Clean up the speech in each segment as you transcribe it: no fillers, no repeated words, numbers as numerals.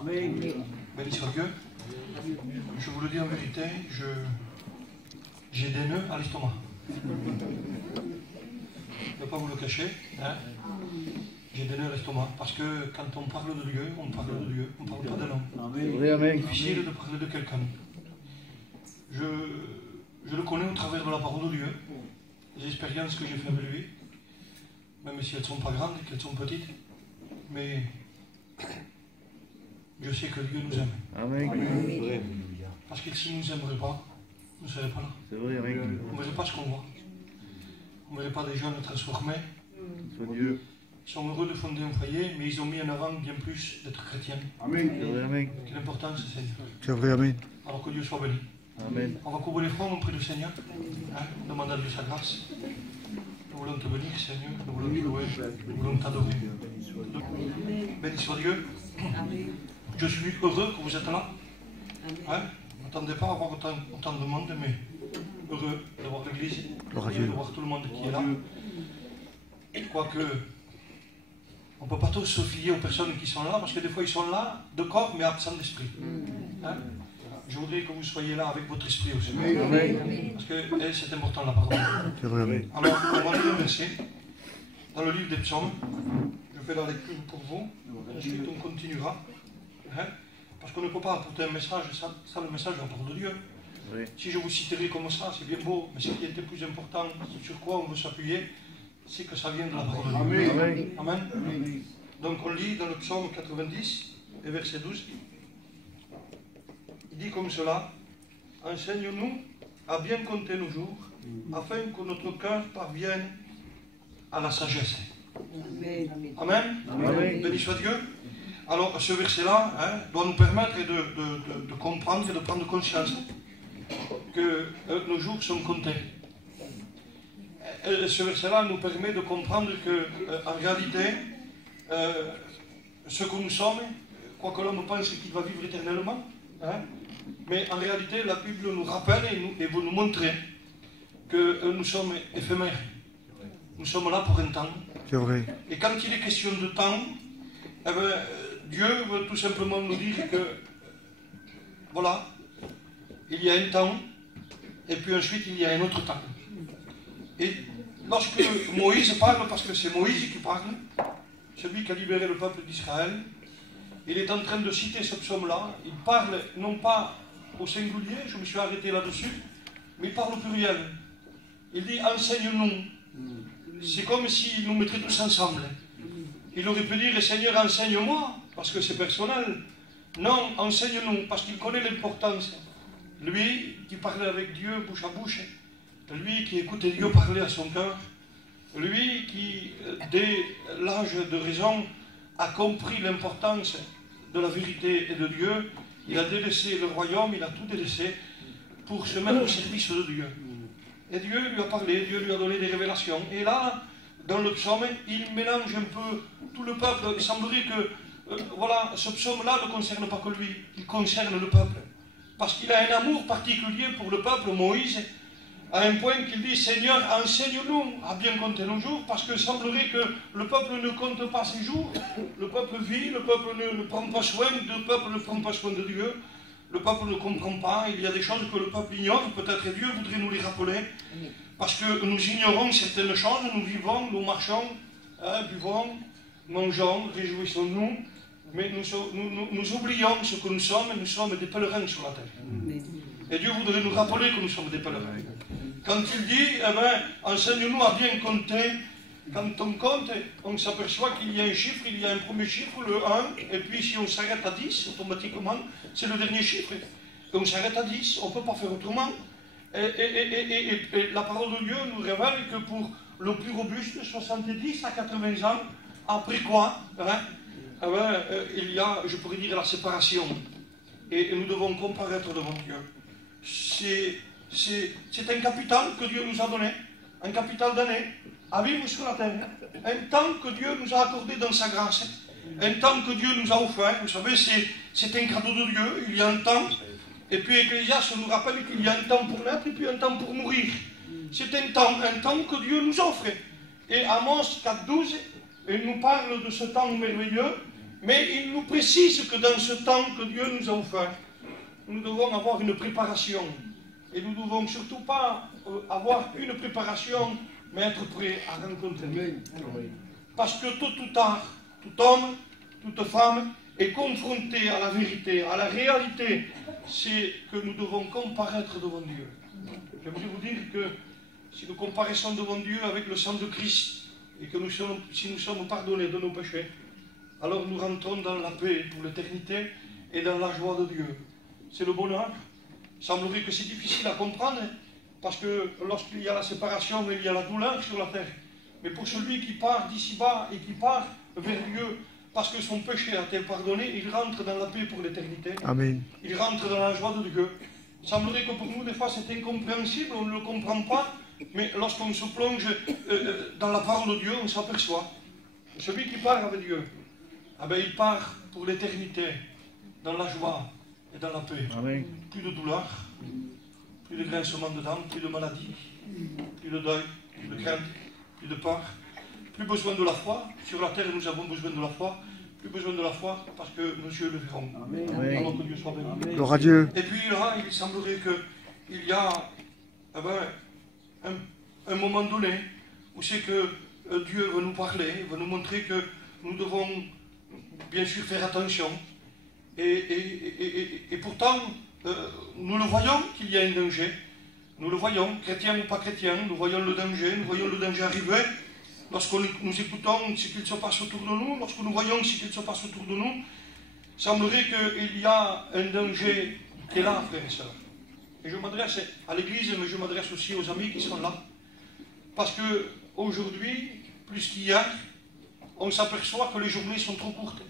Amen. Béni soit Dieu. Je vous le dis en vérité, j'ai des nœuds à l'estomac. Je ne vais pas vous le cacher. Hein? J'ai des nœuds à l'estomac. Parce que quand on parle de Dieu, on parle de Dieu. On ne parle pas de l'homme. C'est difficile de parler de quelqu'un. Je le connais au travers de la parole de Dieu. Les expériences que j'ai faites avec lui, même si elles ne sont pas grandes, qu'elles sont petites. Mais je sais que Dieu nous aime. Amen. Parce que s'il ne nous aimerait pas, nous ne serions pas là. C'est vrai, Amen. On ne verrait pas ce qu'on voit. On ne verrait pas des jeunes transformés. Dieu. Ils sont heureux de fonder un foyer, mais ils ont mis en avant bien plus d'être chrétiens. Amen. C'est vrai, Amen. Quelle importance c'est Seigneur. C'est vrai, Amen. Alors que Dieu soit béni. Amen. On va couvrir les fronts auprès du Seigneur. Hein, demandant lui sa grâce. Nous voulons te bénir, Seigneur. Nous voulons te louer. Nous voulons t'adorer. Béni soit Dieu. Je suis heureux que vous êtes là. Hein? Vous n'attendez pas à avoir autant de monde, mais heureux de voir l'église, heureux de voir tout le monde qui est là. Quoique, on ne peut pas tous se fier aux personnes qui sont là, parce que des fois ils sont là de corps, mais absents d'esprit. Hein? Je voudrais que vous soyez là avec votre esprit aussi. Parce que c'est important la parole. Alors, on va lire un verset dans le livre des psaumes. Je fais la lecture pour vous. Ensuite, on continuera. Hein? Parce qu'on ne peut pas apporter un message, ça le message de la parole de Dieu. Oui. Si je vous citerai comme ça, c'est bien beau, mais ce qui était plus important, sur quoi on veut s'appuyer, c'est que ça vient de la parole de Dieu. Amen. Amen. Amen. Donc on lit dans le psaume 90, et verset 12, il dit comme cela: enseigne-nous à bien compter nos jours, afin que notre cœur parvienne à la sagesse. Amen. Amen. Amen. Béni soit Dieu. Alors ce verset-là doit nous permettre de comprendre et de prendre conscience que nos jours sont comptés. Ce verset-là nous permet de comprendre que, en réalité, ce que nous sommes, quoique l'homme pense qu'il va vivre éternellement, mais en réalité, la Bible nous rappelle et veut nous montrer que nous sommes éphémères. Nous sommes là pour un temps. C'est vrai. Et quand il est question de temps, eh bien, Dieu veut tout simplement nous dire que, voilà, il y a un temps, et puis ensuite il y a un autre temps. Et lorsque Moïse parle, parce que c'est Moïse qui parle, celui qui a libéré le peuple d'Israël, il est en train de citer ce psaume-là. Il parle non pas au singulier, je me suis arrêté là-dessus, mais il parle au pluriel. Il dit enseigne-nous. C'est comme s'il nous mettrait tous ensemble. Il aurait pu dire Seigneur, enseigne-moi, parce que c'est personnel. Non, enseigne-nous, parce qu'il connaît l'importance. Lui qui parlait avec Dieu bouche à bouche, lui qui écoutait Dieu parler à son cœur, lui qui, dès l'âge de raison, a compris l'importance de la vérité et de Dieu, il a délaissé le royaume, il a tout délaissé pour se mettre au service de Dieu. Et Dieu lui a parlé, Dieu lui a donné des révélations. Et là, dans le psaume, il mélange un peu tout le peuple. Il semblerait que voilà, ce psaume-là ne concerne pas que lui, il concerne le peuple. Parce qu'il a un amour particulier pour le peuple, Moïse, à un point qu'il dit Seigneur, enseigne-nous à bien compter nos jours, parce que semblerait que le peuple ne compte pas ses jours. Le peuple vit, le peuple ne prend pas soin, le peuple ne prend pas soin de Dieu. Le peuple ne comprend pas, il y a des choses que le peuple ignore, peut-être Dieu voudrait nous les rappeler, parce que nous ignorons certaines choses, nous vivons, nous marchons, buvons, mangeons, réjouissons-nous, mais nous oublions ce que nous sommes des pèlerins sur la terre. Et Dieu voudrait nous rappeler que nous sommes des pèlerins. Quand il dit, eh bien, enseigne-nous à bien compter, quand on compte, on s'aperçoit qu'il y a un chiffre, il y a un premier chiffre, le 1, et puis si on s'arrête à 10, automatiquement, c'est le dernier chiffre. Et on s'arrête à 10, on ne peut pas faire autrement. Et la parole de Dieu nous révèle que pour le plus robuste, 70 à 80 ans, après quoi, il y a, je pourrais dire, la séparation. Et nous devons comparaître devant Dieu. C'est un capital que Dieu nous a donné, un capital d'années, à vivre sur la terre. Un temps que Dieu nous a accordé dans sa grâce, un temps que Dieu nous a offert. Vous savez, c'est un cadeau de Dieu, il y a un temps. Et puis Ecclésiaste nous rappelle qu'il y a un temps pour naître et puis un temps pour mourir. C'est un temps que Dieu nous offre. Et Amos 4,12 nous parle de ce temps merveilleux, Mais il nous précise que dans ce temps que Dieu nous a offert, nous devons avoir une préparation. Et nous ne devons surtout pas avoir une préparation, mais être prêts à rencontrer Dieu. Parce que tôt ou tard, tout homme, toute femme est confronté à la vérité, à la réalité. C'est que nous devons comparaître devant Dieu. J'aimerais vous dire que si nous comparaissons devant Dieu avec le sang de Christ, et que si nous sommes pardonnés de nos péchés, alors nous rentrons dans la paix pour l'éternité et dans la joie de Dieu. C'est le bonheur. Il semblerait que c'est difficile à comprendre, parce que lorsqu'il y a la séparation, il y a la douleur sur la terre. Mais pour celui qui part d'ici-bas et qui part vers Dieu, parce que son péché a été pardonné, il rentre dans la paix pour l'éternité. Amen. Il rentre dans la joie de Dieu. Il semblerait que pour nous, des fois, c'est incompréhensible, on ne le comprend pas, mais lorsqu'on se plonge dans la parole de Dieu, on s'aperçoit. Celui qui part avec Dieu, ah ben, il part pour l'éternité, dans la joie et dans la paix. Amen. Plus de douleur, plus de grincement de dents, plus de maladie, plus de deuil, plus de crainte, plus de peur, plus besoin de la foi. Sur la terre, nous avons besoin de la foi. Plus besoin de la foi parce que nos yeux le verront. Amen. Alors que Dieu soit béni. Gloire à Dieu. Et puis là, il semblerait qu'il y a un moment donné où c'est que Dieu veut nous parler, veut nous montrer que nous devons bien sûr faire attention. Et pourtant, nous le voyons qu'il y a un danger. Nous le voyons, chrétien ou pas chrétien, nous voyons le danger arriver. Lorsque nous écoutons ce qu'il se passe autour de nous, lorsque nous voyons ce qu'il se passe autour de nous, il semblerait qu'il y a un danger qui est là, frères et sœurs. Et je m'adresse à l'Église, mais je m'adresse aussi aux amis qui sont là. Parce qu'aujourd'hui, plus qu'hier, on s'aperçoit que les journées sont trop courtes.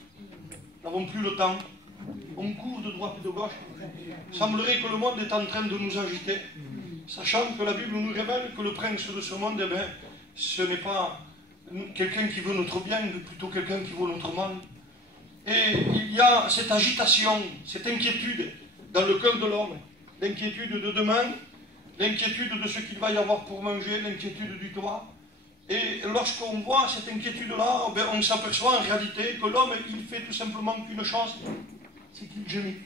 Nous n'avons plus le temps. On court de droite et de gauche. Il semblerait que le monde est en train de nous agiter, sachant que la Bible nous révèle que le prince de ce monde, ce n'est pas quelqu'un qui veut notre bien, mais plutôt quelqu'un qui veut notre mal. Et il y a cette agitation, cette inquiétude dans le cœur de l'homme. L'inquiétude de demain, l'inquiétude de ce qu'il va y avoir pour manger, l'inquiétude du toit. Et lorsqu'on voit cette inquiétude-là, on s'aperçoit en réalité que l'homme, il fait tout simplement qu'une chose, c'est qu'il gémit.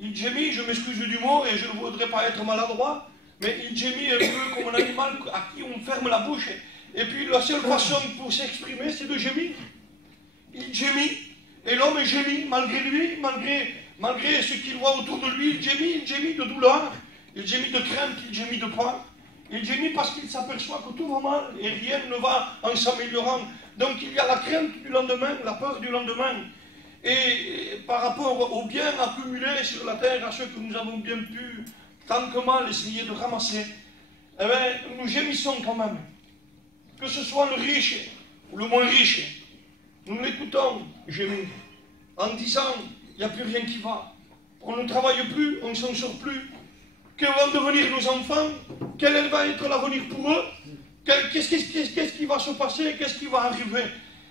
Il gémit, je m'excuse du mot, et je ne voudrais pas être maladroit, mais il gémit un peu comme un animal à qui on ferme la bouche. Et puis la seule façon pour s'exprimer, c'est de gémir. Il gémit, et l'homme gémit malgré lui, malgré ce qu'il voit autour de lui. Il gémit de douleur, il gémit de crainte, il gémit de peur. Il gémit parce qu'il s'aperçoit que tout va mal et rien ne va en s'améliorant. Donc il y a la crainte du lendemain, la peur du lendemain. Et par rapport aux biens accumulés sur la terre, à ceux que nous avons bien pu, tant que mal, essayer de ramasser, eh bien, nous gémissons quand même. Que ce soit le riche ou le moins riche, nous l'écoutons gémir, en disant, il n'y a plus rien qui va. On ne travaille plus, on ne s'en sort plus. Que vont devenir nos enfants? Quel va être l'avenir pour eux? Qu'est-ce qui va se passer? Qu'est-ce qui va arriver?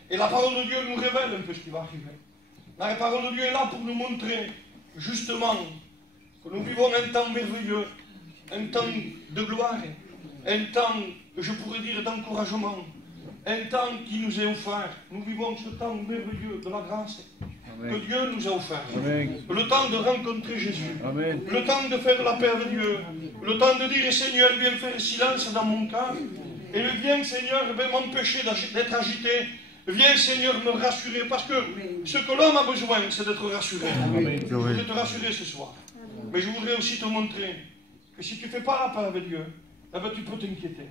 Et la parole de Dieu nous révèle un peu ce qui va arriver. La parole de Dieu est là pour nous montrer, justement, que nous vivons un temps merveilleux, un temps de gloire, un temps, je pourrais dire, d'encouragement, un temps qui nous est offert. Nous vivons ce temps merveilleux de la grâce que Dieu nous a offert. Amen. Le temps de rencontrer Jésus. Amen. Le temps de faire la paix avec Dieu. Le temps de dire, Seigneur, viens faire silence dans mon cœur. Et viens, Seigneur, m'empêcher d'être agité. Viens, Seigneur, me rassurer. Parce que ce que l'homme a besoin, c'est d'être rassuré. Amen. Je voudrais te rassurer ce soir. Mais je voudrais aussi te montrer que si tu ne fais pas la paix avec Dieu, eh ben, tu peux t'inquiéter.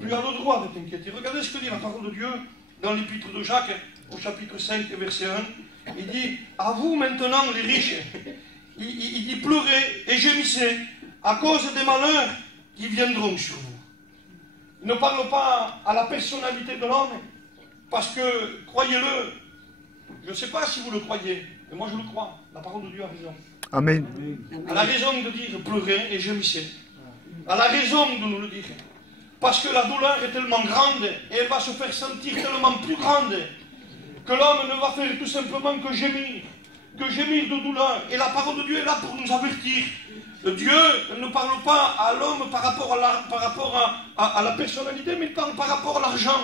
Tu as le droit de t'inquiéter. Regardez ce que dit la parole de Dieu dans l'épître de Jacques, au chapitre 5, verset 1. Il dit, à vous maintenant les riches, il dit, pleurez et gémissez à cause des malheurs qui viendront sur vous. Il ne parle pas à la personnalité de l'homme, parce que, croyez-le, je ne sais pas si vous le croyez, mais moi je le crois, la parole de Dieu a raison. Amen. Elle a raison de dire pleurez et gémissez. Elle a raison de nous le dire. Parce que la douleur est tellement grande et elle va se faire sentir tellement plus grande que l'homme ne va faire tout simplement que gémir de douleur. Et la parole de Dieu est là pour nous avertir. Dieu ne parle pas à l'homme par rapport à la personnalité, mais il parle par rapport à l'argent.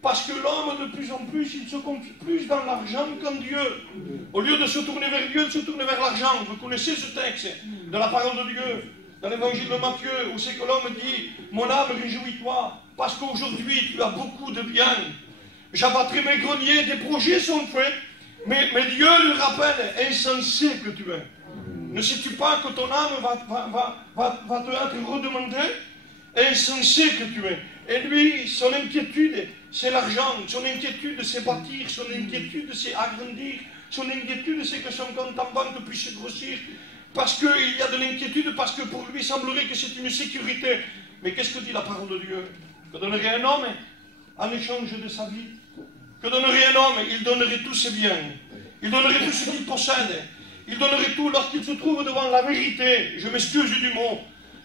Parce que l'homme, de plus en plus, il se confie plus dans l'argent qu'en Dieu. Au lieu de se tourner vers Dieu, il se tourne vers l'argent. Vous connaissez ce texte de la parole de Dieu, dans l'évangile de Matthieu, où c'est que l'homme dit « Mon âme, réjouis-toi, parce qu'aujourd'hui tu as beaucoup de biens. J'abattrai mes greniers, des projets sont faits. » Mais Dieu lui rappelle « Insensé que tu es. Ne sais-tu pas que ton âme va te être redemandée? Insensé que tu es. » Et lui, son inquiétude, c'est l'argent. Son inquiétude, c'est bâtir. Son inquiétude, c'est agrandir. Son inquiétude, c'est que son compte en banque puisse grossir. Parce qu'il y a de l'inquiétude, parce que pour lui, il semblerait que c'est une sécurité. Mais qu'est-ce que dit la parole de Dieu? Que donnerait un homme en échange de sa vie? Que donnerait un homme? Il donnerait tous ses biens. Il donnerait tout ce qu'il possède. Il donnerait tout lorsqu'il se trouve devant la vérité. Je m'excuse du mot.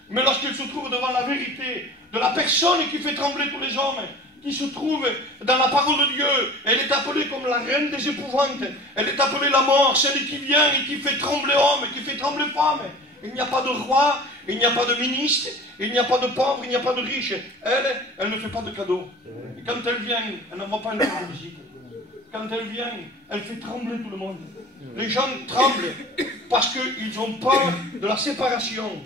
Mais lorsqu'il se trouve devant la vérité de la personne qui fait trembler tous les hommes, qui se trouve dans la parole de Dieu, elle est appelée comme la reine des épouvantes. Elle est appelée la mort, celle qui vient et qui fait trembler homme, qui fait trembler femme. Il n'y a pas de roi, il n'y a pas de ministre, il n'y a pas de pauvre, il n'y a pas de riche. Elle ne fait pas de cadeaux. Et quand elle vient, elle n'envoie pas une carte de visite. Quand elle vient, elle fait trembler tout le monde. Les gens tremblent parce qu'ils ont peur de la séparation.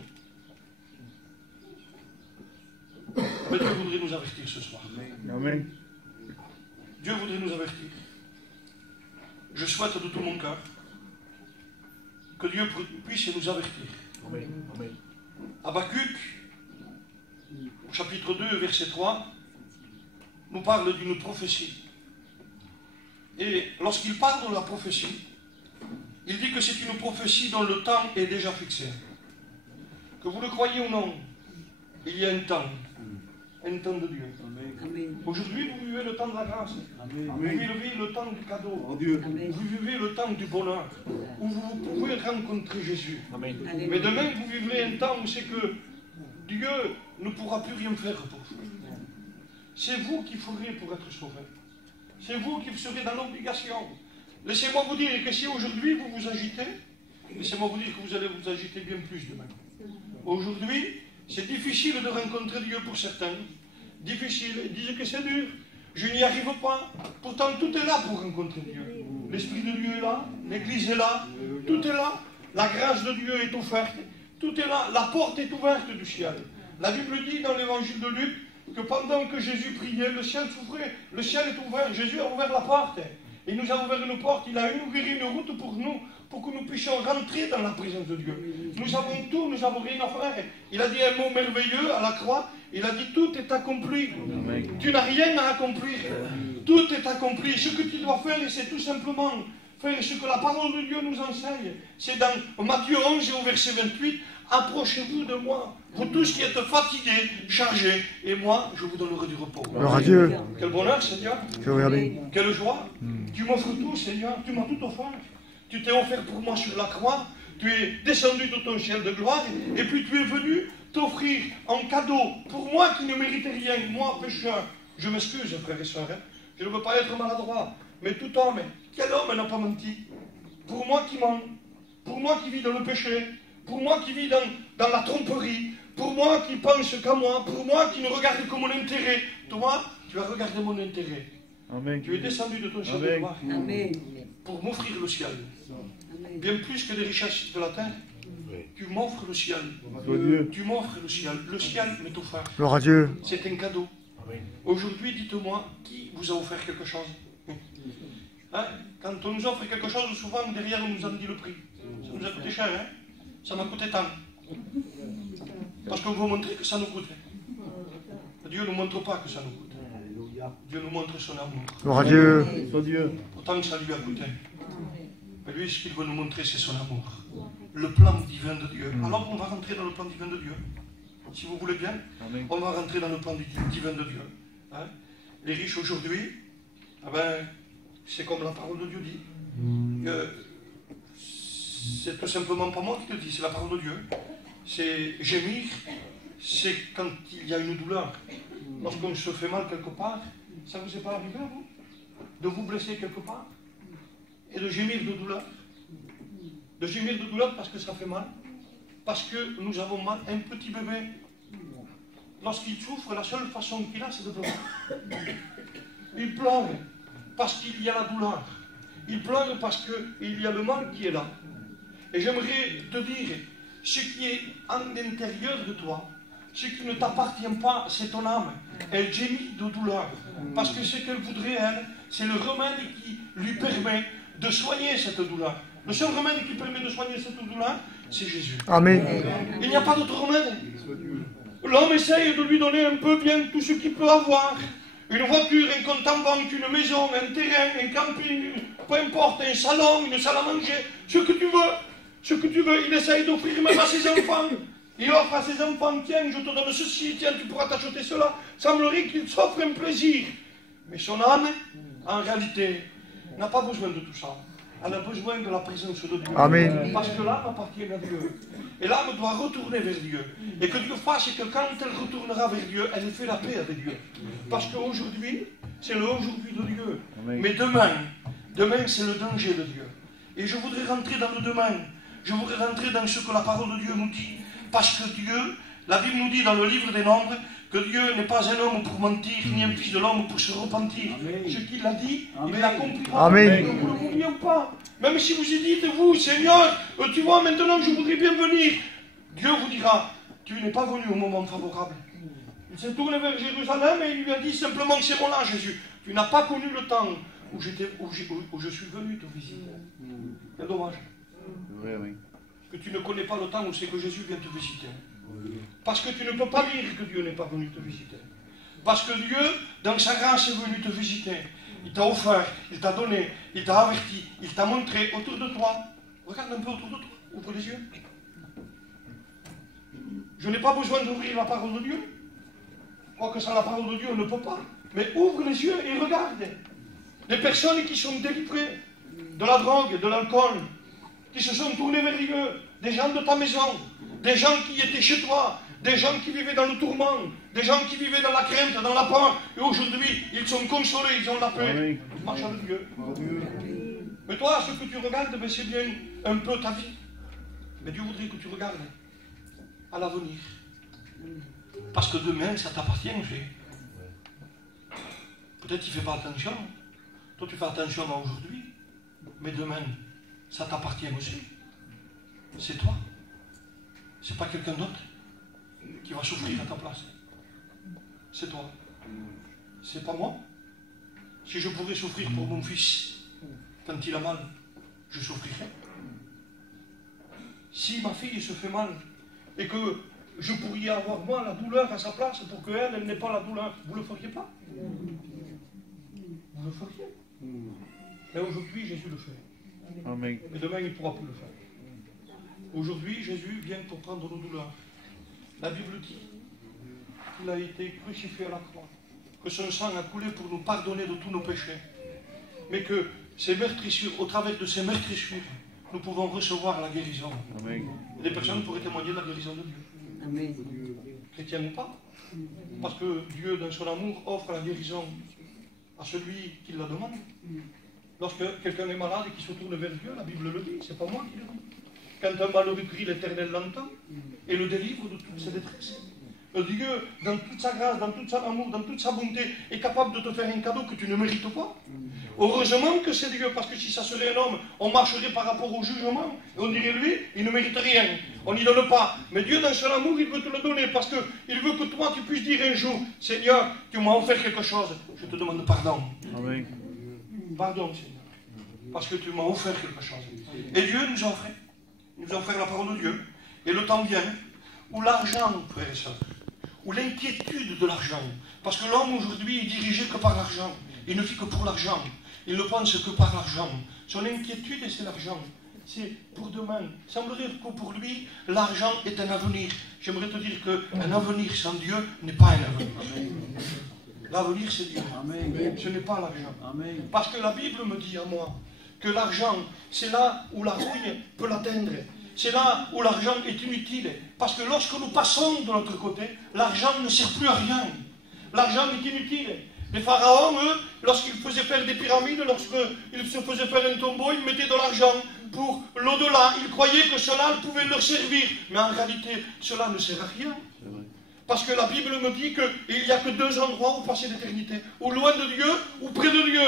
Mais Dieu voudrait nous avertir ce soir. Amen. Dieu voudrait nous avertir. Je souhaite de tout mon cœur que Dieu puisse nous avertir. Amen. Amen. Habakkuk, au chapitre 2, verset 3, nous parle d'une prophétie. Et lorsqu'il parle de la prophétie, il dit que c'est une prophétie dont le temps est déjà fixé. Que vous le croyez ou non, il y a un temps de Dieu. Aujourd'hui, vous vivez le temps de la grâce. Vous vivez le temps du cadeau. Vous vivez le temps du bonheur, où vous pouvez rencontrer Jésus. Mais demain, vous vivrez un temps où c'est que Dieu ne pourra plus rien faire pour vous. C'est vous qui ferez pour être sauvé. C'est vous qui serez dans l'obligation. Laissez-moi vous dire que si aujourd'hui vous vous agitez, laissez-moi vous dire que vous allez vous agiter bien plus demain. Aujourd'hui, c'est difficile de rencontrer Dieu pour certains. Difficile. Ils disent que c'est dur. Je n'y arrive pas. Pourtant, tout est là pour rencontrer Dieu. L'Esprit de Dieu est là. L'Église est là. Tout est là. La grâce de Dieu est offerte. Tout est là. La porte est ouverte du ciel. La Bible dit dans l'évangile de Luc que pendant que Jésus priait, le ciel s'ouvrait. Le ciel est ouvert. Jésus a ouvert la porte. Il nous a ouvert une porte. Il a ouvert une route pour nous, pour que nous puissions rentrer dans la présence de Dieu. Nous avons tout, nous n'avons rien à faire. Il a dit un mot merveilleux à la croix. Il a dit tout est accompli. Amen. Tu n'as rien à accomplir. Tout est accompli. Ce que tu dois faire, c'est tout simplement faire ce que la parole de Dieu nous enseigne. C'est dans Matthieu 11 et au verset 28. Approchez-vous de moi, vous tous qui êtes fatigués, chargés, et moi, je vous donnerai du repos. Gloire à Dieu. Quel bonheur, Seigneur. Quelle joie. Tu m'offres tout, Seigneur. Tu m'as tout offert. Tu t'es offert pour moi sur la croix. Tu es descendu de ton ciel de gloire. Et puis tu es venu t'offrir en cadeau pour moi qui ne méritais rien. Moi, pécheur. Je m'excuse, frères et sœurs. Je ne veux pas être maladroit. Mais tout homme, quel homme n'a pas menti? Pour moi qui ment. Pour moi qui vis dans le péché. Pour moi qui vis dans la tromperie, pour moi qui pense qu'à moi, pour moi qui ne regarde que mon intérêt, toi, tu as regardé mon intérêt. Amen. Tu es descendu de ton ciel de gloire pour m'offrir le ciel. Amen. Bien plus que les richesses de la terre, tu m'offres le ciel. Tu m'offres le ciel. Le ciel m'est offert. Gloire à Dieu. C'est un cadeau. Aujourd'hui, dites-moi, qui vous a offert quelque chose? Hein? Quand on nous offre quelque chose, souvent derrière on nous en dit le prix. Ça nous a coûté cher, hein? Ça m'a coûté tant. Parce qu'on veut montrer que ça nous coûte. Dieu ne montre pas que ça nous coûte. Dieu nous montre son amour. Gloire à Dieu. Autant que ça lui a coûté. Mais lui, ce qu'il veut nous montrer, c'est son amour. Le plan divin de Dieu. Alors on va rentrer dans le plan divin de Dieu. Si vous voulez bien, on va rentrer dans le plan divin de Dieu. Hein? Les riches aujourd'hui, eh ben, c'est comme la parole de Dieu dit. C'est tout simplement pas moi qui te dis, c'est la parole de Dieu. C'est gémir, c'est quand il y a une douleur. Lorsqu'on se fait mal quelque part, ça ne vous est pas arrivé à vous? De vous blesser quelque part et de gémir de douleur? De gémir de douleur parce que ça fait mal? Parce que nous avons mal. Un petit bébé, lorsqu'il souffre, la seule façon qu'il a, c'est de pleurer. Il pleure parce qu'il y a la douleur. Il pleure parce qu'il y a le mal qui est là. Et j'aimerais te dire, ce qui est en l'intérieur de toi, ce qui ne t'appartient pas, c'est ton âme. Elle gémit de douleur. Parce que ce qu'elle voudrait, elle, c'est le remède qui lui permet de soigner cette douleur. Le seul remède qui permet de soigner cette douleur, c'est Jésus. Amen. Il n'y a pas d'autre remède. L'homme essaye de lui donner un peu bien tout ce qu'il peut avoir. Une voiture, un compte en banque, une maison, un terrain, un camping, peu importe, un salon, une salle à manger, ce que tu veux. Ce que tu veux, il essaye d'offrir même à ses enfants. Il offre à ses enfants, tiens, je te donne ceci, tiens, tu pourras t'acheter cela. Semblerait qu'il s'offre un plaisir. Mais son âme, en réalité, n'a pas besoin de tout ça. Elle a besoin de la présence de Dieu. Amen. Parce que l'âme appartient à Dieu. Et l'âme doit retourner vers Dieu. Et que Dieu fasse que quand elle retournera vers Dieu, elle fait la paix avec Dieu. Parce qu'aujourd'hui, c'est le aujourd'hui de Dieu. Amen. Mais demain c'est le danger de Dieu. Et je voudrais rentrer dans le demain. Je voudrais rentrer dans ce que la parole de Dieu nous dit. Parce que Dieu, la Bible nous dit dans le livre des Nombres, que Dieu n'est pas un homme pour mentir, ni un fils de l'homme pour se repentir. Amen. Ce qu'il a dit, Amen. il l'accomplira. Amen. Que vous le vouliez ou pas. Même si vous y dites, vous, Seigneur, tu vois, maintenant je voudrais bien venir. Dieu vous dira, tu n'es pas venu au moment favorable. Il s'est tourné vers Jérusalem et il lui a dit simplement que c'est bon là, Jésus. Tu n'as pas connu le temps où je suis venu te visiter. C'est dommage. Oui, oui. Que tu ne connais pas le temps où c'est que Jésus vient te visiter. Parce que tu ne peux pas dire que Dieu n'est pas venu te visiter. Parce que Dieu, dans sa grâce, est venu te visiter. Il t'a offert, il t'a donné, il t'a averti, il t'a montré autour de toi. Regarde un peu autour de toi, ouvre les yeux. Je n'ai pas besoin d'ouvrir la parole de Dieu. Quoique sans la parole de Dieu, on ne peut pas. Mais ouvre les yeux et regarde. Les personnes qui sont délivrées de la drogue, de l'alcool, qui se sont tournés vers Dieu, des gens de ta maison, des gens qui étaient chez toi, des gens qui vivaient dans le tourment, des gens qui vivaient dans la crainte, dans la peur, et aujourd'hui, ils sont consolés, ils ont la paix. Amen. Ils marchent avec Dieu. Mais toi, ce que tu regardes, ben, c'est bien un peu ta vie. Mais Dieu voudrait que tu regardes à l'avenir. Parce que demain, ça t'appartient, peut-être tu ne fais pas attention. Toi, tu fais attention à aujourd'hui. Mais demain, ça t'appartient aussi. C'est toi. C'est pas quelqu'un d'autre qui va souffrir à ta place. C'est toi. C'est pas moi. Si je pourrais souffrir pour mon fils quand il a mal, je souffrirais. Si ma fille se fait mal et que je pourrais avoir moi la douleur à sa place pour qu'elle, elle n'ait pas la douleur, vous ne le feriez pas? Vous le feriez. Mais aujourd'hui, Jésus le fait. Amen. Et demain, il ne pourra plus le faire. Aujourd'hui, Jésus vient pour prendre nos douleurs. La Bible dit qu'il a été crucifié à la croix, que son sang a coulé pour nous pardonner de tous nos péchés, mais que ces meurtrissures, au travers de ces meurtrissures, nous pouvons recevoir la guérison. Amen. Des personnes pourraient témoigner de la guérison de Dieu. Amen. Chrétien ou pas. Parce que Dieu, dans son amour, offre la guérison à celui qui la demande. Lorsque quelqu'un est malade et qu'il se tourne vers Dieu, la Bible le dit, c'est pas moi qui le dis. Quand un malheureux crie, l'Éternel l'entend et le délivre de toutes ses détresses. Dieu, dans toute sa grâce, dans tout son amour, dans toute sa bonté, est capable de te faire un cadeau que tu ne mérites pas. Heureusement que c'est Dieu, parce que si ça serait un homme, on marcherait par rapport au jugement, et on dirait lui, il ne mérite rien, on n'y donne pas. Mais Dieu, dans son amour, il veut te le donner, parce qu'il veut que toi, tu puisses dire un jour, Seigneur, tu m'as offert quelque chose, je te demande pardon. Amen. Pardon, Seigneur, parce que tu m'as offert quelque chose. Et Dieu nous a offert. Il nous a offert la parole de Dieu. Et le temps vient où l'argent, frères et sœurs, où l'inquiétude de l'argent, parce que l'homme aujourd'hui est dirigé que par l'argent. Il ne vit que pour l'argent. Il ne pense que par l'argent. Son inquiétude, c'est l'argent. C'est pour demain. Il semblerait que pour lui, l'argent est un avenir. J'aimerais te dire qu'un avenir sans Dieu n'est pas un avenir. L'avenir, c'est Dieu. Amen. Ce n'est pas l'argent. Amen. Parce que la Bible me dit à moi que l'argent, c'est là où la rouille peut l'atteindre. C'est là où l'argent est inutile. Parce que lorsque nous passons de l'autre côté, l'argent ne sert plus à rien. L'argent est inutile. Les pharaons, eux, lorsqu'ils faisaient faire des pyramides, lorsqu'ils se faisaient faire un tombeau, ils mettaient de l'argent pour l'au-delà. Ils croyaient que cela pouvait leur servir. Mais en réalité, cela ne sert à rien. Parce que la Bible me dit qu'il n'y a que deux endroits où passer l'éternité. Ou loin de Dieu, ou près de Dieu.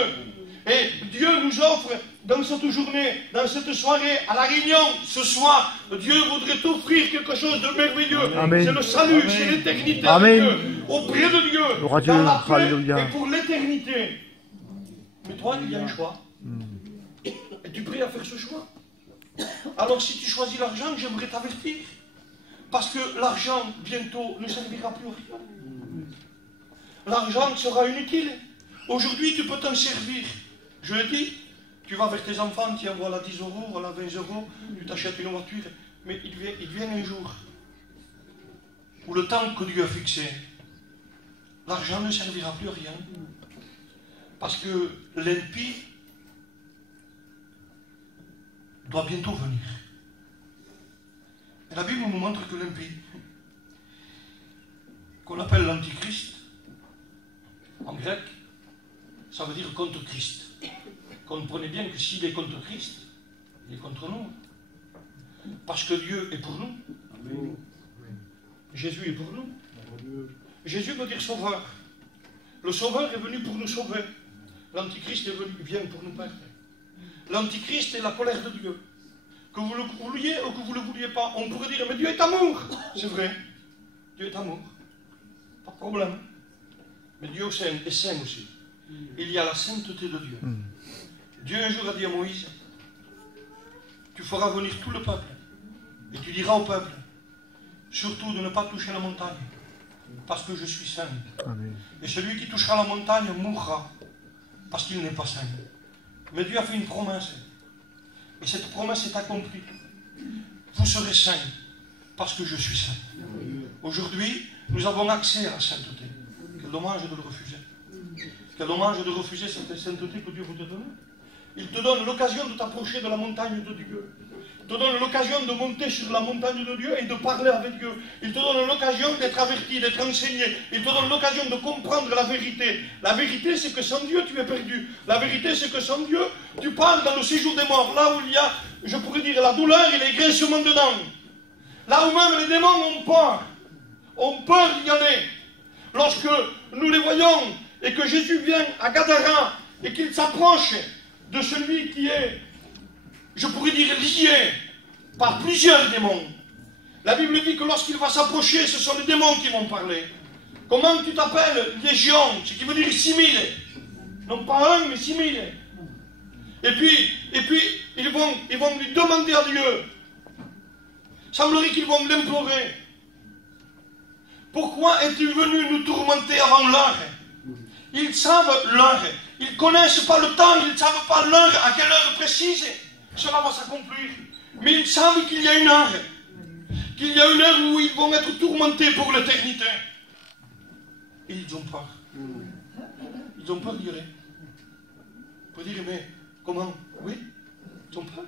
Et Dieu nous offre dans cette journée, dans cette soirée, à la réunion, ce soir, Dieu voudrait t'offrir quelque chose de merveilleux. C'est le salut, c'est l'éternité de Dieu, auprès de Dieu, dans la paix et pour l'éternité. Mais toi, il y a un choix. Es-tu prêt à faire ce choix? Alors si tu choisis l'argent, j'aimerais t'avertir. Parce que l'argent, bientôt, ne servira plus à rien. L'argent sera inutile. Aujourd'hui, tu peux t'en servir. Je le dis, tu vas vers tes enfants, tiens, voilà 10 euros, voilà 20 euros, tu t'achètes une voiture, mais il vient un jour où le temps que Dieu a fixé, l'argent ne servira plus à rien. Parce que l'impie doit bientôt venir. Et la Bible nous montre que l'impie, qu'on appelle l'antichrist, en grec, ça veut dire contre Christ. Comprenez bien que s'il est contre Christ, il est contre nous. Parce que Dieu est pour nous. Amen. Jésus est pour nous. Amen. Jésus veut dire sauveur. Le sauveur est venu pour nous sauver. L'antichrist est venu, vient pour nous perdre. L'antichrist est la colère de Dieu. Que vous le vouliez ou que vous ne le vouliez pas, on pourrait dire, mais Dieu est amour. C'est vrai. Dieu est amour. Pas de problème. Mais Dieu est saint aussi. Il y a la sainteté de Dieu. Dieu un jour a dit à Moïse, tu feras venir tout le peuple et tu diras au peuple, surtout de ne pas toucher la montagne, parce que je suis saint. Amen. Et celui qui touchera la montagne mourra, parce qu'il n'est pas saint. Mais Dieu a fait une promesse, et cette promesse est accomplie. Vous serez saints, parce que je suis saint. Aujourd'hui, nous avons accès à la sainteté. Quel dommage de le refuser. Quel dommage de refuser cette sainteté que Dieu vous a donnée. Il te donne l'occasion de t'approcher de la montagne de Dieu. Il te donne l'occasion de monter sur la montagne de Dieu et de parler avec Dieu. Il te donne l'occasion d'être averti, d'être enseigné. Il te donne l'occasion de comprendre la vérité. La vérité, c'est que sans Dieu, tu es perdu. La vérité, c'est que sans Dieu, tu pars dans le séjour des morts. Là où il y a, je pourrais dire, la douleur et les grincements de dents. Là où même les démons ont peur. Ont peur d'y aller. Lorsque nous les voyons et que Jésus vient à Gadara et qu'il s'approche de celui qui est, je pourrais dire, lié par plusieurs démons. La Bible dit que lorsqu'il va s'approcher, ce sont les démons qui vont parler. Comment tu t'appelles? Légion, ce qui veut dire 6000. Non pas un, mais 6000. Et puis ils vont lui demander à Dieu. Semblerait qu'ils vont l'implorer. Pourquoi es-tu venu nous tourmenter avant l'heure? Ils savent l'heure. Ils ne connaissent pas le temps, ils ne savent pas l'heure, à quelle heure précise cela va s'accomplir. Mais ils savent qu'il y a une heure. Qu'il y a une heure où ils vont être tourmentés pour l'éternité. Et ils ont peur. Ils ont peur d'y aller. Pour dire, mais comment? Oui, ils ont peur.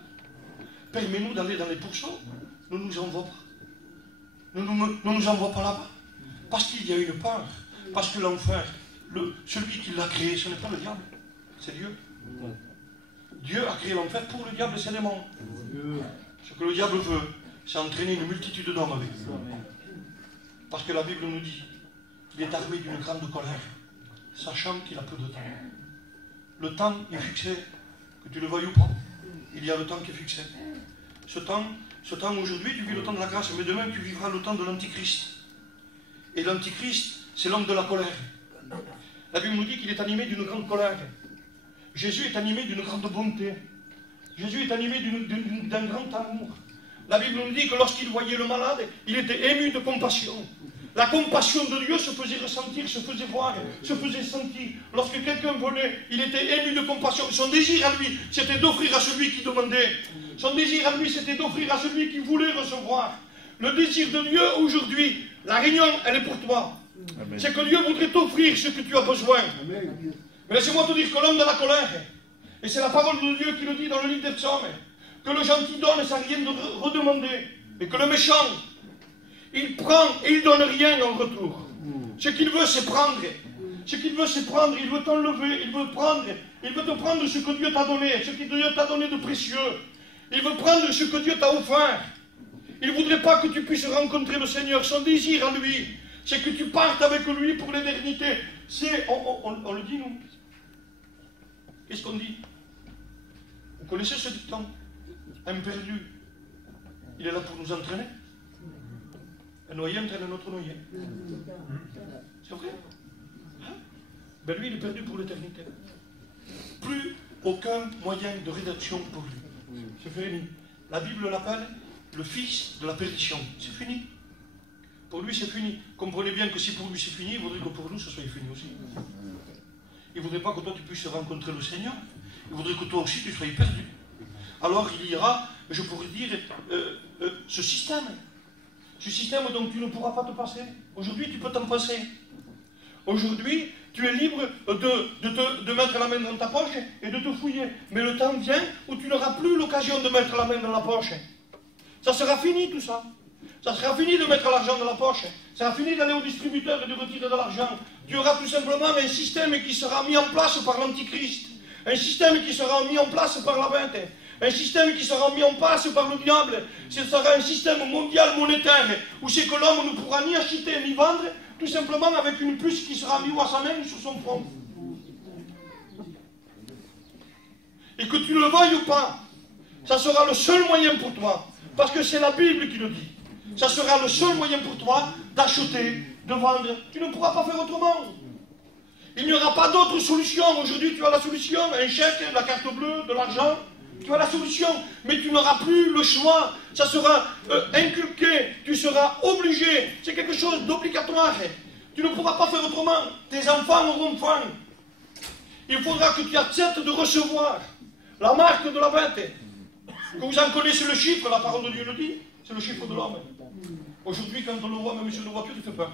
Permets-nous d'aller dans les pourceaux. Ne nous envoie pas. Ne nous envoie pas là-bas. Parce qu'il y a une peur. Parce que l'enfer, celui qui l'a créé, ce n'est pas le diable, c'est Dieu. Dieu a créé l'enfer pour le diable et ses démons. Ce que le diable veut, c'est entraîner une multitude d'hommes avec lui. Parce que la Bible nous dit qu'il est armé d'une grande colère, sachant qu'il a peu de temps. Le temps est fixé, que tu le veuilles ou pas. Il y a le temps qui est fixé. Ce temps aujourd'hui, tu vis le temps de la grâce, mais demain, tu vivras le temps de l'antichrist. Et l'antichrist, c'est l'homme de la colère. La Bible nous dit qu'il est animé d'une grande colère. Jésus est animé d'une grande bonté. Jésus est animé d'un grand amour. La Bible nous dit que lorsqu'il voyait le malade, il était ému de compassion. La compassion de Dieu se faisait ressentir, se faisait voir, se faisait sentir. Lorsque quelqu'un venait, il était ému de compassion. Son désir à lui, c'était d'offrir à celui qui demandait. Son désir à lui, c'était d'offrir à celui qui voulait recevoir. Le désir de Dieu aujourd'hui, la réunion, elle est pour toi. C'est que Dieu voudrait t'offrir ce que tu as besoin. Amen. Mais laissez-moi te dire que l'homme de la colère, et c'est la parole de Dieu qui le dit dans le livre des psaumes, que le gentil donne sans rien de redemander, et que le méchant, il prend et il donne rien en retour. Ce qu'il veut, c'est prendre. Ce qu'il veut, c'est prendre. Il veut t'enlever, il veut prendre. Il veut te prendre ce que Dieu t'a donné, ce que Dieu t'a donné de précieux. Il veut prendre ce que Dieu t'a offert. Il ne voudrait pas que tu puisses rencontrer le Seigneur. Son désir à lui, c'est que tu partes avec lui pour l'éternité. On le dit, nous. Qu'est-ce qu'on dit? Vous connaissez ce dicton? Un perdu, il est là pour nous entraîner. Un noyé entraîne un autre noyé. C'est vrai? Hein? Ben lui, il est perdu pour l'éternité. Plus aucun moyen de rédemption pour lui. C'est fini. La Bible l'appelle le fils de la perdition. C'est fini. Pour lui, c'est fini. Comprenez bien que si pour lui c'est fini, il voudrait que pour nous, ce soit fini aussi. Il ne voudrait pas que toi, tu puisses rencontrer le Seigneur. Il voudrait que toi aussi, tu sois perdu. Alors, il y aura, je pourrais dire, ce système. Ce système dont tu ne pourras pas te passer. Aujourd'hui, tu peux t'en passer. Aujourd'hui, tu es libre de mettre la main dans ta poche et de te fouiller. Mais le temps vient où tu n'auras plus l'occasion de mettre la main dans la poche. Ça sera fini tout ça. Ça sera fini de mettre l'argent dans la poche. Ça sera fini d'aller au distributeur et de retirer de l'argent. Tu auras tout simplement un système qui sera mis en place par l'Antichrist. Un système qui sera mis en place par la vente. Un système qui sera mis en place par le diable. Ce sera un système mondial monétaire où c'est que l'homme ne pourra ni acheter ni vendre, tout simplement avec une puce qui sera mise à sa main ou sur son front. Et que tu le veuilles ou pas, ça sera le seul moyen pour toi, parce que c'est la Bible qui le dit. Ça sera le seul moyen pour toi d'acheter, de vendre. Tu ne pourras pas faire autrement. Il n'y aura pas d'autre solution. Aujourd'hui, tu as la solution, un chèque, la carte bleue, de l'argent. Tu as la solution, mais tu n'auras plus le choix. Ça sera inculqué, tu seras obligé. C'est quelque chose d'obligatoire. Tu ne pourras pas faire autrement. Tes enfants auront faim. Il faudra que tu acceptes de recevoir la marque de la vente. Que vous en connaissez le chiffre, la parole de Dieu le dit. C'est le chiffre de l'homme. Aujourd'hui, quand on le voit même sur une voiture, il fait peur.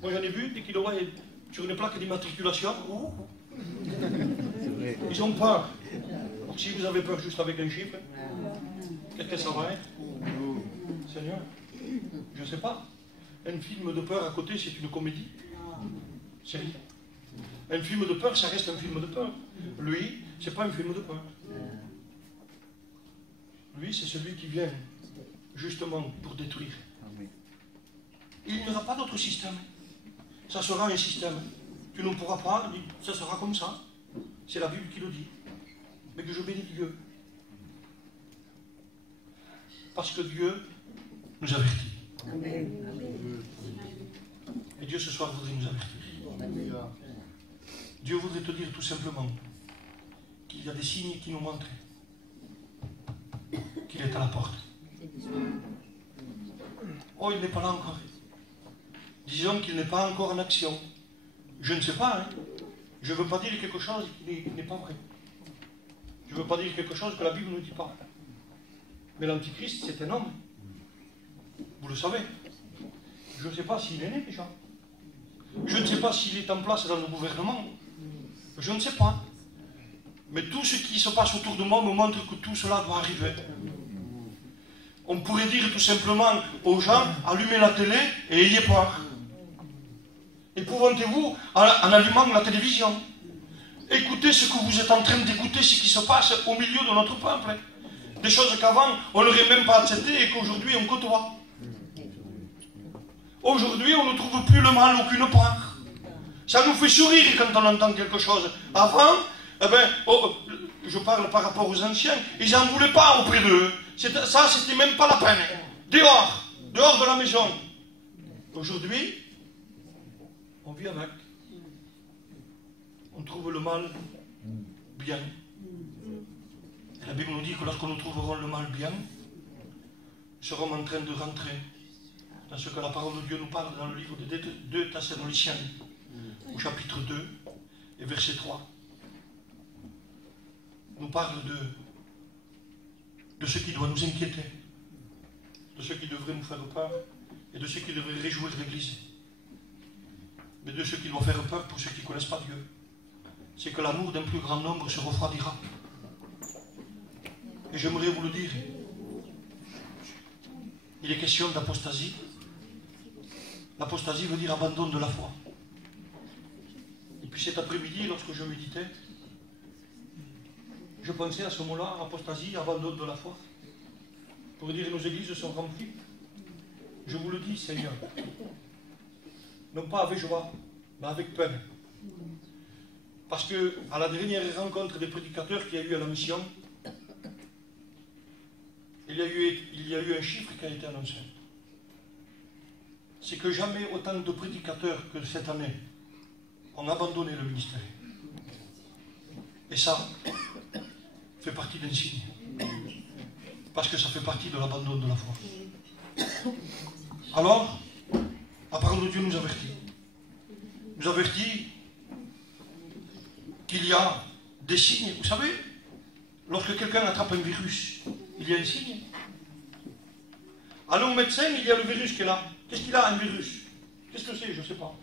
Moi, j'en ai vu, dès qu'il le voit sur une plaque d'immatriculation, ils ont peur. Donc, si vous avez peur juste avec un chiffre, qu'est-ce que ça va être? Seigneur, je ne sais pas. Un film de peur à côté, c'est une comédie. C'est rien. Un film de peur, ça reste un film de peur. Lui, c'est pas un film de peur. Lui, c'est celui qui vient justement pour détruire. Il n'y aura pas d'autre système. Ça sera un système. Tu ne pourras pas, ça sera comme ça. C'est la Bible qui le dit. Mais que je bénis Dieu. Parce que Dieu nous avertit. Amen. Et Dieu ce soir voudrait nous avertir. Dieu voudrait te dire tout simplement qu'il y a des signes qui nous montrent qu'il est à la porte. Oh, il n'est pas là encore. Disons qu'il n'est pas encore en action. Je ne sais pas, hein. Je ne veux pas dire quelque chose qui n'est pas vrai. Je ne veux pas dire quelque chose que la Bible ne dit pas. Mais l'Antichrist, c'est un homme. Vous le savez. Je ne sais pas s'il est né déjà. Je ne sais pas s'il est en place dans le gouvernement. Je ne sais pas. Mais tout ce qui se passe autour de moi me montre que tout cela doit arriver. On pourrait dire tout simplement aux gens, allumez la télé et ayez peur. Épouvantez-vous en allumant la télévision. Écoutez ce que vous êtes en train d'écouter, ce qui se passe au milieu de notre peuple. Des choses qu'avant, on n'aurait même pas acceptées et qu'aujourd'hui on côtoie. Aujourd'hui, on ne trouve plus le mal aucune part. Ça nous fait sourire quand on entend quelque chose. Avant, je parle par rapport aux anciens, ils n'en voulaient pas auprès d'eux. Ça, c'était même pas la peine. Dehors de la maison. Aujourd'hui, on vit avec. On trouve le mal bien. Et la Bible nous dit que lorsque nous trouverons le mal bien, nous serons en train de rentrer dans ce que la parole de Dieu nous parle dans le livre de 2 Thessaloniciens, au chapitre 2 et verset 3. Nous parle de ce qui doit nous inquiéter, de ce qui devrait nous faire peur et de ce qui devrait réjouir l'Église. Mais de ce qui doit faire peur pour ceux qui ne connaissent pas Dieu, c'est que l'amour d'un plus grand nombre se refroidira. Et j'aimerais vous le dire, il est question d'apostasie. L'apostasie veut dire abandon de la foi. Et puis cet après-midi, lorsque je méditais, je pensais à ce mot-là, apostasie, abandon de la foi. Pour dire que nos églises sont remplies je vous le dis, Seigneur, non pas avec joie, mais avec peine. Parce que à la dernière rencontre des prédicateurs qu'il y a eu à la mission, il y a eu un chiffre qui a été annoncé. C'est que jamais autant de prédicateurs que cette année ont abandonné le ministère. Et ça fait partie d'un signe. Parce que ça fait partie de l'abandon de la foi. Alors, la parole de Dieu nous avertit. Nous avertit qu'il y a des signes. Vous savez, lorsque quelqu'un attrape un virus, il y a un signe. Allons au médecin, il y a le virus qui est là. Qu'est-ce qu'il a, un virus? Qu'est-ce que c'est? Je ne sais pas.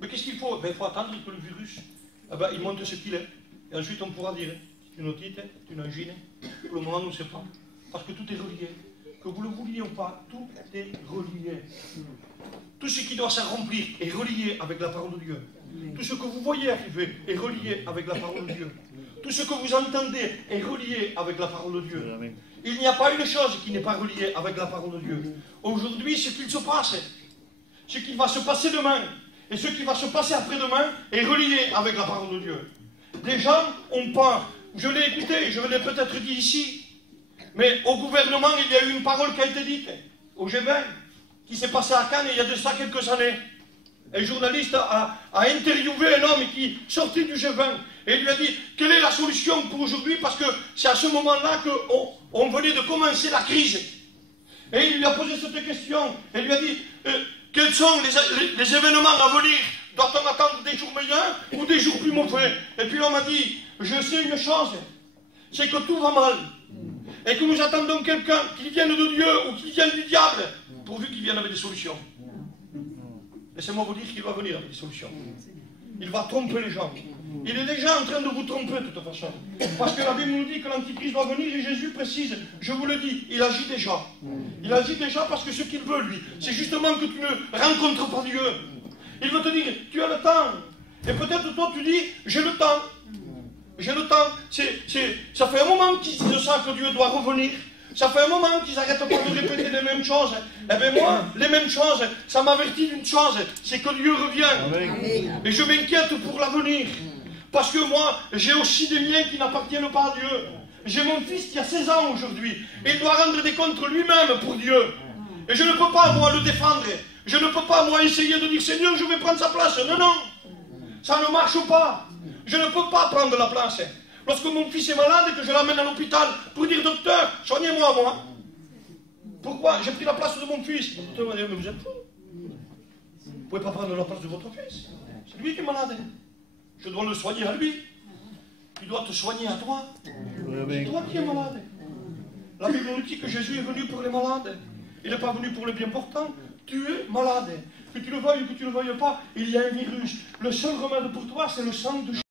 Mais qu'est-ce qu'il faut? Il faut attendre que le virus, il montre ce qu'il est. Et ensuite, on pourra dire, c'est une otite, c'est une angine. Pour le moment, on ne sait pas. Parce que tout est relié. Que vous le vouliez ou pas, tout est relié. Tout ce qui doit s'accomplir est relié avec la parole de Dieu. Tout ce que vous voyez arriver est relié avec la parole de Dieu. Tout ce que vous entendez est relié avec la parole de Dieu. Il n'y a pas une chose qui n'est pas reliée avec la parole de Dieu. Aujourd'hui, ce qu'il se passe, ce qui va se passer demain, et ce qui va se passer après-demain est relié avec la parole de Dieu. Des gens ont peur. Je l'ai écouté, je l'ai peut-être dit ici, mais au gouvernement, il y a eu une parole qui a été dite, au G20, qui s'est passé à Cannes il y a de ça quelques années. Un journaliste a interviewé un homme qui sortit du G20 et lui a dit quelle est la solution pour aujourd'hui, parce que c'est à ce moment-là qu'on venait de commencer la crise. Et il lui a posé cette question et lui a dit quels sont les événements à venir? Doit-on attendre des jours meilleurs ou des jours plus mauvais? Et puis l'homme a dit je sais une chose, c'est que tout va mal et que nous attendons quelqu'un qui vienne de Dieu ou qui vienne du diable, pourvu qu'il vienne avec des solutions. Laissez-moi vous dire qu'il va venir avec des solutions. Il va tromper les gens. Il est déjà en train de vous tromper de toute façon. Parce que la Bible nous dit que l'Antichrist va venir et Jésus précise, je vous le dis, il agit déjà. Il agit déjà parce que ce qu'il veut, lui, c'est justement que tu ne rencontres pas Dieu. Il veut te dire, tu as le temps. Et peut-être toi tu dis, j'ai le temps. J'ai le temps. Ça fait un moment qu'ils disent ça, que Dieu doit revenir. Ça fait un moment qu'ils n'arrêtent pas de répéter les mêmes choses. Eh bien moi, les mêmes choses, ça m'avertit d'une chose, c'est que Dieu revient. Amen. Et je m'inquiète pour l'avenir. Parce que moi, j'ai aussi des miens qui n'appartiennent pas à Dieu. J'ai mon fils qui a 16 ans aujourd'hui. Et il doit rendre des comptes lui-même pour Dieu. Et je ne peux pas, moi, le défendre. Je ne peux pas, moi, essayer de dire, Seigneur, je vais prendre sa place. Non, non. Ça ne marche pas. Je ne peux pas prendre la place. Lorsque mon fils est malade et que je l'amène à l'hôpital pour dire, docteur, soignez-moi, moi. Pourquoi? J'ai pris la place de mon fils. Le docteur m'a dit, mais vous êtes fou. Vous ne pouvez pas prendre la place de votre fils. C'est lui qui est malade. Je dois le soigner à lui. Il doit te soigner à toi. C'est toi qui es malade. La Bible nous dit que Jésus est venu pour les malades. Il n'est pas venu pour les bien portants. Tu es malade. Que tu le veuilles ou que tu ne le veuilles pas, il y a un virus. Le seul remède pour toi, c'est le sang de Jésus.